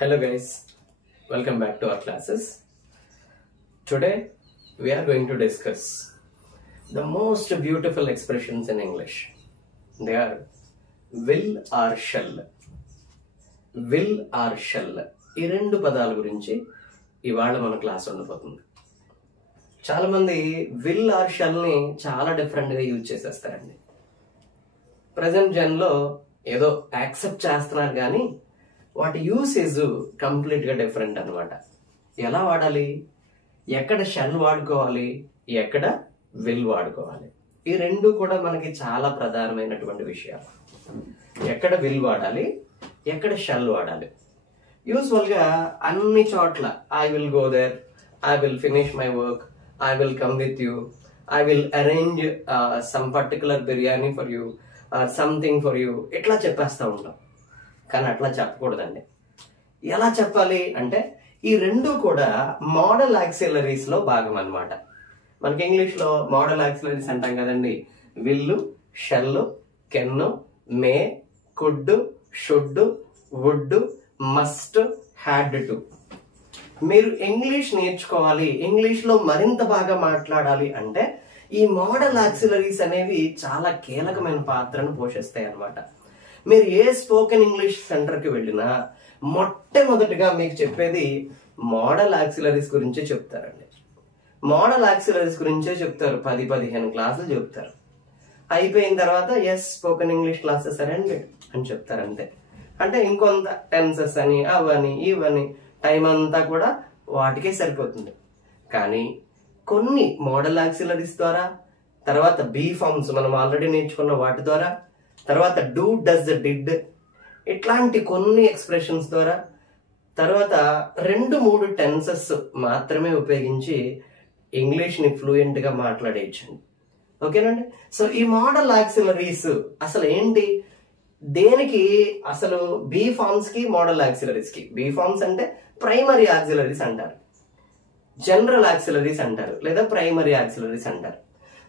Hello guys, welcome back to our classes. Today we are going to discuss the most beautiful expressions in English. They are will or shall. Will or shall. ఈ రెండు పదాల గురించి ఇవాళ మన class ఉండబోతుంది. చాలా మంది will or shall ని చాలా డిఫరెంట్ గా యూజ్ చేసేస్తారండి. ప్రజెంట్ జన్ లో ఏదో యాక్సెప్ట్ చేస్తున్నారు కానీ వాటి యూసేజ్ కంప్లీట్ గా డిఫరెంట్ అనమాట. ఎలా వాడాలి, ఎక్కడ షెల్ వాడుకోవాలి, ఎక్కడ విల్ వాడుకోవాలి, ఈ రెండు కూడా మనకి చాలా ప్రధానమైనటువంటి విషయాలు. ఎక్కడ విల్ వాడాలి, ఎక్కడ షెల్ వాడాలి. యూజువల్ గా అన్ని చోట్ల I will go there, I will finish my work, I will come with you, I will arrange some particular biryani for you or something for you, ఇట్లా చెప్పేస్తూ ఉంటాం. కానీ అట్లా చెప్పకూడదండి. ఎలా చెప్పాలి అంటే ఈ రెండు కూడా మోడల్ యాక్సిలరీస్ లో భాగం అన్నమాట. మనకి ఇంగ్లీష్ లో మోడల్ యాక్సిలరీస్ అంటాం కదండి. Will, shall, can, may, could, should, would, must, had to. మీరు ఇంగ్లీష్ నేర్చుకోవాలి, ఇంగ్లీష్ లో మరింత బాగా మాట్లాడాలి అంటే ఈ మోడల్ యాక్సిలరీస్ అనేవి చాలా కీలకమైన పాత్రను పోషిస్తాయి అన్నమాట. మీరు ఏ స్పోకెన్ ఇంగ్లీష్ సెంటర్ కి వెళ్ళినా మొట్టమొదటిగా మీకు చెప్పేది మోడల్ యాక్సిలరీస్ గురించే చెప్తారండి. మోడల్ యాక్సిలరీస్ గురించే చెప్తారు. 10-15 క్లాసులు చెప్తారు. అయిపోయిన తర్వాత yes spoken English classes arranged అని చెప్తారు అంతే. అంటే ఇంకొంత టెన్సెస్ అని అవని ఇవని టైం అంతా కూడా వాటికే సరిపోతుంది. కానీ కొన్ని మోడల్ యాక్సిలరీస్ ద్వారా, తర్వాత బీ ఫార్మ్స్ మనం ఆల్రెడీ నేర్చుకున్న వాటి ద్వారా, తర్వాత డూ, డస్, డిడ్, ఇట్లాంటి కొన్ని ఎక్స్ప్రెషన్స్ ద్వారా, తర్వాత 2-3 టెన్సెస్ మాత్రమే ఉపయోగించి ఇంగ్లీష్ ని ఫ్లూయెంట్ గా మాట్లాడేయచ్చండి. ఓకేనండి. సో ఈ మోడల్ యాక్సిలరీస్ అసలు ఏంటి, దేనికి అసలు బీ ఫార్మ్స్ కి మోడల్ యాక్సిలరీస్ కి. బీ ఫార్మ్స్ అంటే ప్రైమరీ యాక్సిలరీస్ అంటారు, జనరల్ యాక్సిలరీస్ అంటారు, లేదా ప్రైమరీ యాక్సిలరీస్ అంటారు.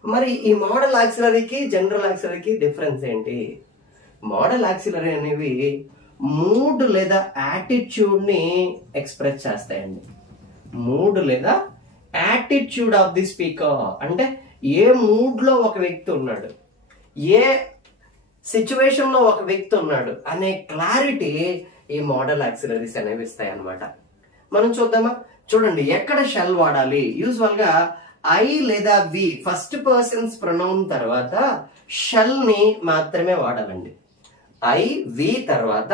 మరి ఈ మోడల్ యాక్సిలరీకి జనరల్ యాక్సిలరీకి డిఫరెన్స్ ఏంటి? మోడల్ యాక్సిలరీ అనేవి మూడ్ లేదా యాటిట్యూడ్ ని ఎక్స్ప్రెస్ చేస్తాయండి. మూడ్ లేదా యాటిట్యూడ్ ఆఫ్ ది స్పీకర్ అంటే ఏ మూడ్ లో ఒక వ్యక్తి ఉన్నాడు, ఏ సిచ్యువేషన్ లో ఒక వ్యక్తి ఉన్నాడు అనే క్లారిటీ ఈ మోడల్ యాక్సిలరీస్ అనేవి ఇస్తాయి అన్నమాట. మనం చూద్దామా? చూడండి, ఎక్కడ షెల్ వాడాలి. యూజువల్ గా ఐ లేదా వి ఫస్ట్ పర్సన్స్ ప్రొనౌన్ తర్వాత షెల్ ని మాత్రమే వాడాలండి. ఐ వి తర్వాత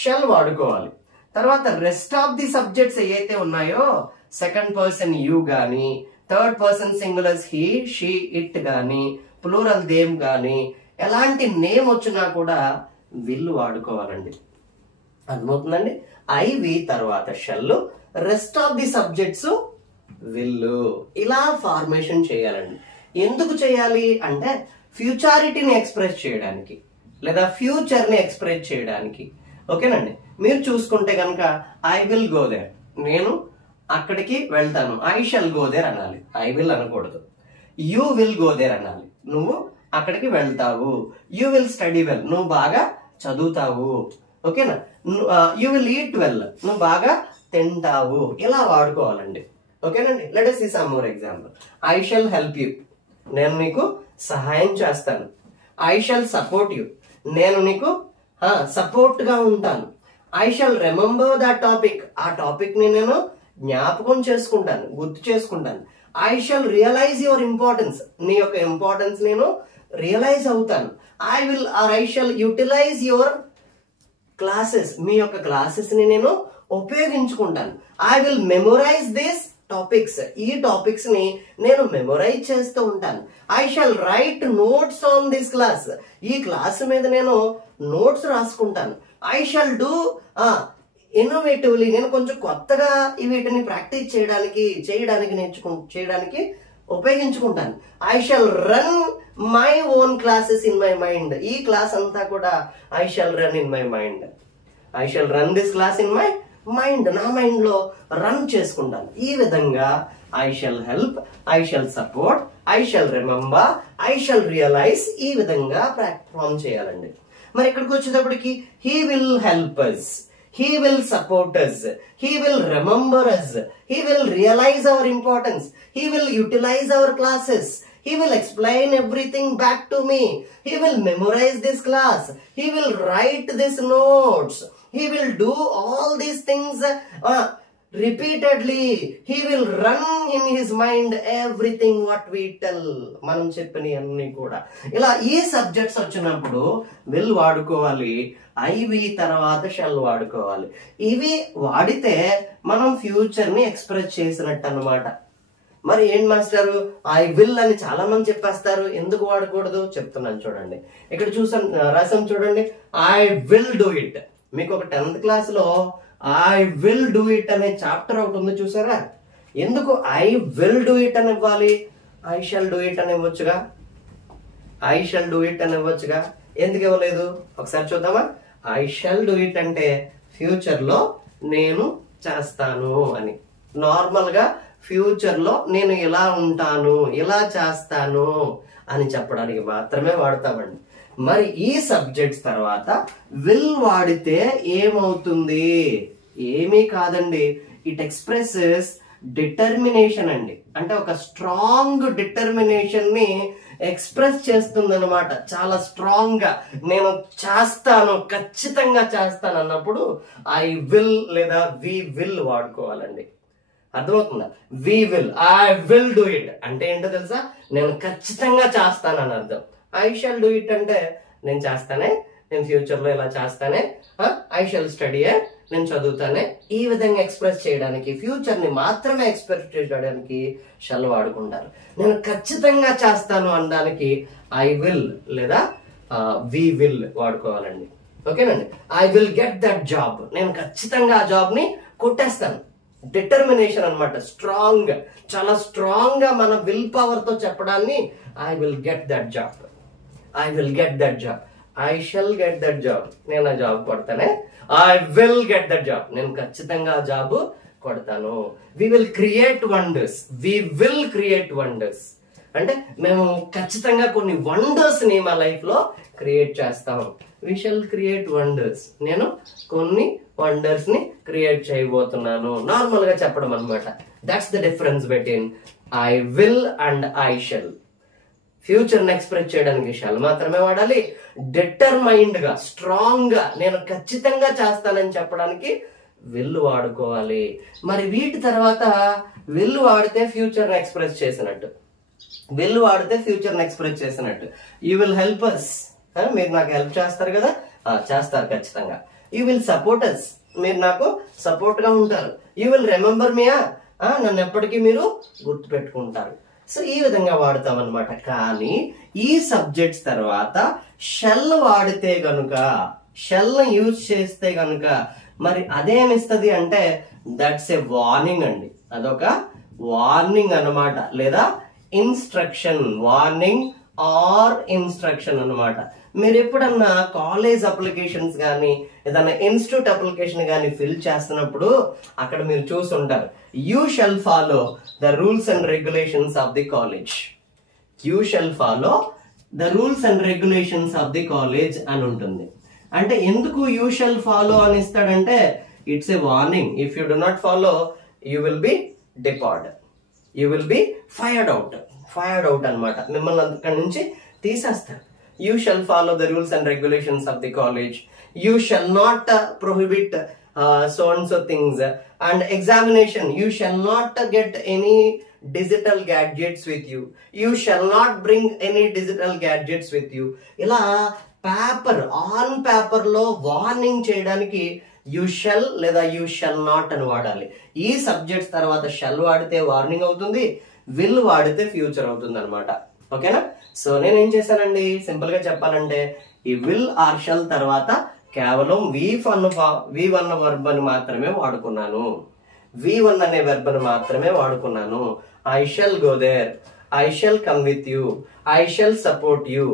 షెల్ వాడుకోవాలి. తర్వాత రెస్ట్ ఆఫ్ ది సబ్జెక్ట్స్ ఏవైతే ఉన్నాయో సెకండ్ పర్సన్ యూ గాని, third person singulars he, she, it గాని, ప్లూరల్ దేమ్ గాని, ఎలాంటి నేమ్ వచ్చినా కూడా విల్ వాడుకోవాలండి. అర్థమవుతుందండి? ఐ వి తర్వాత shall, rest of the subjects will. ఇలా ఫార్మేషన్ చేయాలండి. ఎందుకు చేయాలి అంటే ఫ్యూచారిటీని ఎక్స్ప్రెస్ చేయడానికి, లేదా ఫ్యూచర్ ని ఎక్స్ప్రెస్ చేయడానికి. ఓకేనండి. మీరు చూసుకుంటే కనుక ఐ విల్ గో దేర్, నేను అక్కడికి వెళ్తాను, ఐ షల్ గో దేర్ అనాలి, ఐ విల్ అనకూడదు. యూ విల్ గో దేర్ అనాలి, నువ్వు అక్కడికి వెళ్తావు. యూ విల్ స్టడీ వెల్, నువ్వు బాగా చదువుతావు. ఓకేనా? యూ విల్ ఈట్ వెల్, నువ్వు బాగా తింటావు. ఇలా వాడుకోవాలండి. ఓకేనండి. Let us see some more example. I shall help you, నేను నీకు సహాయం చేస్తాను. I shall support you, నేను నీకు సపోర్ట్ గా ఉంటాను. I shall remember that topic, ఆ టాపిక్ ని నేను జ్ఞాపకం చేసుకుంటాను, గుర్తు చేసుకుంటాను. I shall realize your importance, నీ యొక్క ఇంపార్టెన్స్ నేను రియలైజ్ అవుతాను. I will or I shall utilize your classes, మీ యొక్క క్లాసెస్ ని నేను ఉపయోగించుకుంటాను. I will memorize this topics, ఈ టాపిక్స్ ని నేను మెమొరైజ్ చేస్తూ ఉంటాను. I shall right notes on this class, ఈ క్లాస్ మీద నేను నోట్స్ రాసుకుంటాను. ఐ షల్ డూ ఇన్నోవేటివ్లీ, నేను కొంచెం కొత్తగా వీటిని ప్రాక్టీస్ చేయడానికి ఉపయోగించుకుంటాను. I shall run my own classes in my mind, ఈ క్లాస్ అంతా కూడా I shall run in my mind. I shall run this class in my mind, నా మైండ్ లో రన్ చేసుకుంటాను. ఈ విధంగా I shall help, I shall support, I shall remember, I shall realise, ఈ విధంగా ఫార్మ్ చేయాలండి. మరి ఇక్కడికి వచ్చేటప్పటికి he will help us, He will support us. He will remember us. He will realize our importance. He will utilize our classes. He will explain everything back to me. He will memorize this class. He will write these notes. He will do all these things repeatedly. He will run in his mind everything what we tell. మనం చెప్పని అన్ని కూడా ఇలా ఈ subjects వచ్చినప్పుడు will వాడుకోవాలి. IV తర్వాత shall వాడుకోవాలి. ఇవి వాడితే మనం ఫ్యూచర్ ని ఎక్స్ప్రెస్ చేసినట్టు అన్నమాట. మరి ఏంటి మాస్టర్ ఐ విల్ అని చాలా మంది చెప్పేస్తారు, ఎందుకు వాడకూడదు చెప్తున్నాను చూడండి. ఇక్కడ రాసాం చూడండి, ఐ విల్ డూ ఇట్. మీకు ఒక 10th క్లాస్ లో ఐ విల్ డూ ఇట్ అనే చాప్టర్ ఒకటి ఉంది చూసారా. ఎందుకు ఐ విల్ డూ ఇట్ అని ఇవ్వాలి? ఐ షల్ డూ ఇట్ అని ఇవ్వచ్చుగా. ఐ షల్ డూ ఇట్ అని ఇవ్వచ్చుగా. ఎందుకు ఇవ్వలేదు ఒకసారి చూద్దామా. ఐ షల్ డూ ఇట్ అంటే ఫ్యూచర్ లో నేను చేస్తాను అని. నార్మల్ గా ఫ్యూచర్ లో నేను ఇలా ఉంటాను, ఇలా చేస్తాను అని చెప్పడానికి మాత్రమే వాడతామండి. మరి ఈ సబ్జెక్ట్స్ తర్వాత విల్ వాడితే ఏమవుతుంది? ఏమీ కాదండి, ఇట్ ఎక్స్ప్రెసెస్ డిటర్మినేషన్ అండి. అంటే ఒక స్ట్రాంగ్ డిటర్మినేషన్ ని ఎక్స్ప్రెస్ చేస్తుంది అనమాట. చాలా స్ట్రాంగ్ గా నేను చేస్తాను, ఖచ్చితంగా చేస్తాను అన్నప్పుడు ఐ విల్ లేదా వి విల్ వాడుకోవాలండి. అర్థమవుతుందా? We will, I will do it అంటే ఏంటో తెలుసా? నేను ఖచ్చితంగా చేస్తానని అర్థం. ఐ షల్ డూ ఇట్ అంటే నేను చేస్తానే, నేను ఫ్యూచర్ లో ఇలా చేస్తానే. ఐ షల్ స్టడీ, నేను చదువుతానే. ఈ విధంగా ఎక్స్ప్రెస్ చేయడానికి, ఫ్యూచర్ ని మాత్రమే ఎక్స్ప్రెస్ చేయడానికి షల్ వాడుకుంటారు. నేను ఖచ్చితంగా చేస్తాను అనడానికి ఐ విల్ లేదా వి విల్ వాడుకోవాలండి. ఓకేనండి. I will get that job, నేను ఖచ్చితంగా ఆ జాబ్ ని కొట్టేస్తాను. డిటర్మినేషన్ అన్నమాట. స్ట్రాంగ్, చాలా స్ట్రాంగ్ గా మన విల్ పవర్ తో చెప్పడాన్ని I will get that job, I will get that job, I shall get that job, నేను ఆ జాబ్ కొడతానే. I will get that job, నేను ఖచ్చితంగా ఆ జాబ్ కొడతాను. We will create wonders, we will create wonders అంటే మేము ఖచ్చితంగా కొన్ని వండర్స్ ని మా లైఫ్ లో క్రియేట్ చేస్తాం. వి షల్ క్రియేట్ వండర్స్, నేను కొన్ని వండర్స్ ని క్రియేట్ చేయబోతున్నాను. నార్మల్ గా చెప్పడం అనమాట. That's the difference between I will and I shall. Future ని ఎక్స్ప్రెస్ చేయడానికి షల్ మాత్రమే వాడాలి. డిటర్మైన్డ్ గా, స్ట్రాంగ్ గా నేను ఖచ్చితంగా చేస్తానని చెప్పడానికి విల్ వాడుకోవాలి. మరి వీటి తర్వాత విల్ వాడితే ఫ్యూచర్ ని ఎక్స్ప్రెస్ చేసినట్టు, విల్ వాడితే ఫ్యూచర్ ని ఎక్స్ప్రెస్ చేసినట్టు. యూ విల్ హెల్ప్ అస్, మీరు నాకు హెల్ప్ చేస్తారు కదా, చేస్తారు ఖచ్చితంగా. యూ విల్ సపోర్ట్ అస్, మీరు నాకు సపోర్ట్ గా ఉంటారు. యూ విల్ రిమెంబర్ మీ, నన్ను ఎప్పటికీ మీరు గుర్తు పెట్టుకుంటారు. సో ఈ విధంగా వాడతాం అనమాట. కానీ ఈ సబ్జెక్ట్స్ తర్వాత షెల్ వాడితే గనుక, షెల్ యూజ్ చేస్తే గనుక మరి అదేమిస్తుంది అంటే దట్స్ ఏ వార్నింగ్ అండి. అదొక వార్నింగ్ అన్నమాట, లేదా ఇన్స్ట్రక్షన్. వార్నింగ్ ఆర్ ఇన్స్ట్రక్షన్ అన్నమాట. మీరు ఎప్పుడన్నా కాలేజ్ అప్లికేషన్స్ కానీ ఏదైనా ఇన్స్టిట్యూట్ అప్లికేషన్ కానీ ఫిల్ చేస్తున్నప్పుడు అక్కడ మీరు చూస్తుంటారు, you shall follow the rules and regulations of the college. You shall follow the rules and regulations of the college అని ఉంటుంది. అంటే ఎందుకు యూ షెల్ ఫాలో అని ఇస్తాడంటే it's a warning. If you do not follow you will be debarred, you will be fired out. Fired out అనమాట, మిమ్మల్ని అక్కడి నుంచి తీసేస్తారు. You shall follow the rules and regulations of the college. You shall not prohibit so and so things. And examination, you shall not get any digital gadgets with you. You shall not bring any digital gadgets with you. ఇలా paper, on paper లో warning చేయడానికి you shall లేదా you shall not అని వాడాలి. ఈ subjects తర్వాత shell వాడితే warning అవుతుంది, విల్ వాడితే ఫ్యూచర్ అవుతుంది అనమాట. ఓకేనా? సో నేను ఏం చేశానండి, సింపుల్ గా చెప్పాలంటే ఈ విల్ ఆర్ షెల్ తర్వాత కేవలం V1 వర్బ్ అని మాత్రమే వాడుకున్నాను. V1 అనే వెర్బ్ ని మాత్రమే వాడుకున్నాను. I shall go there, I shall come with you, I shall support you,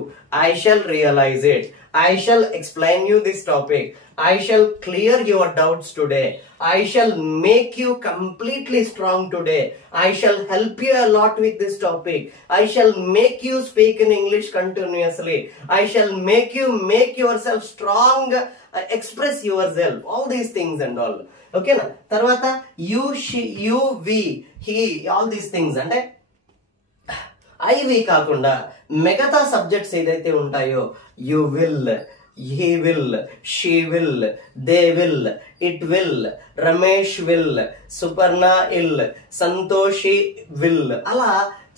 I shall realize it, I shall explain you this topic, I shall clear your doubts today, I shall make you completely strong today, I shall help you a lot with this topic, I shall make you speak in English continuously, I shall make you make yourself strong, express yourself, all these things and all. Okay na? Tarvata you, she, you, we, he, all these things అంటే I we కాకుండా మిగతా subjects ఏదైతే ఉంటాయో you will, he will, she will, they will, it will, Ramesh will, Suparna will, Santoshi will, అలా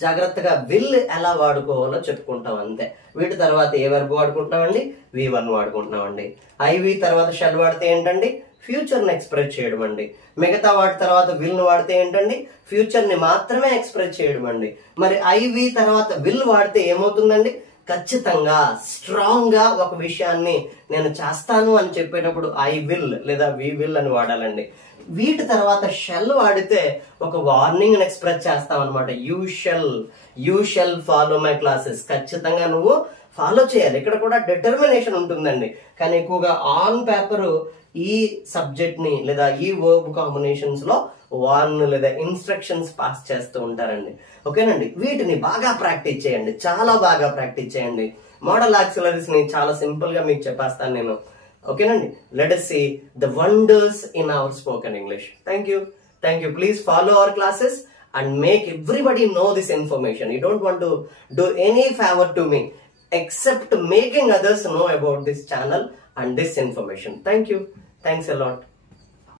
జాగ్రత్తగా will ఎలా వాడుకోవాలో చెప్పుకుంటాం అంతే. వీటి తర్వాత ఏ వర్బ్ వాడుకుంటామండి? V1 వాడుకుంటున్నామండి. ఐవి తర్వాత షల్ వాడితే ఏంటండి? ఫ్యూచర్ ని ఎక్స్ప్రెస్ చేయడం అండి. మిగతా వాటి తర్వాత విల్ ను వాడితే ఏంటండి? ఫ్యూచర్ ని మాత్రమే ఎక్స్ప్రెస్ చేయడం అండి. మరి ఐవి తర్వాత విల్ వాడితే ఏమవుతుందండి? ఖచ్చితంగా స్ట్రాంగ్ గా ఒక విషయాన్ని నేను చేస్తాను అని చెప్పేటప్పుడు ఐ విల్ లేదా వి విల్ అని వాడాలండి. వీటి తర్వాత షెల్ వాడితే ఒక వార్నింగ్ ఎక్స్ప్రెస్ చేస్తాం అనమాట. You shall follow my classes, ఖచ్చితంగా నువ్వు ఫాలో చేయాలి. ఇక్కడ కూడా డిటర్మినేషన్ ఉంటుందండి. కానీ ఎక్కువగా ఆన్ పేపర్ ఈ సబ్జెక్ట్ ని లేదా ఈ వర్బ్ కాంబినేషన్స్ లో వార్న్ లేదా ఇన్స్ట్రక్షన్స్ పాస్ చేస్తూ ఉంటారండి. ఓకేనండి, వీటిని బాగా ప్రాక్టీస్ చేయండి, చాలా బాగా ప్రాక్టీస్ చేయండి. మోడల్ ఆక్సిలరీస్ ని చాలా సింపుల్ గా మీకు చెప్పేస్తాను నేను. ఓకేనండి, let us see the wonders in our spoken English. Thank you. Please follow our classes and make everybody know this information. You don't want to do any favor to me except making others know about this channel and this information. Thank you. Thanks a lot.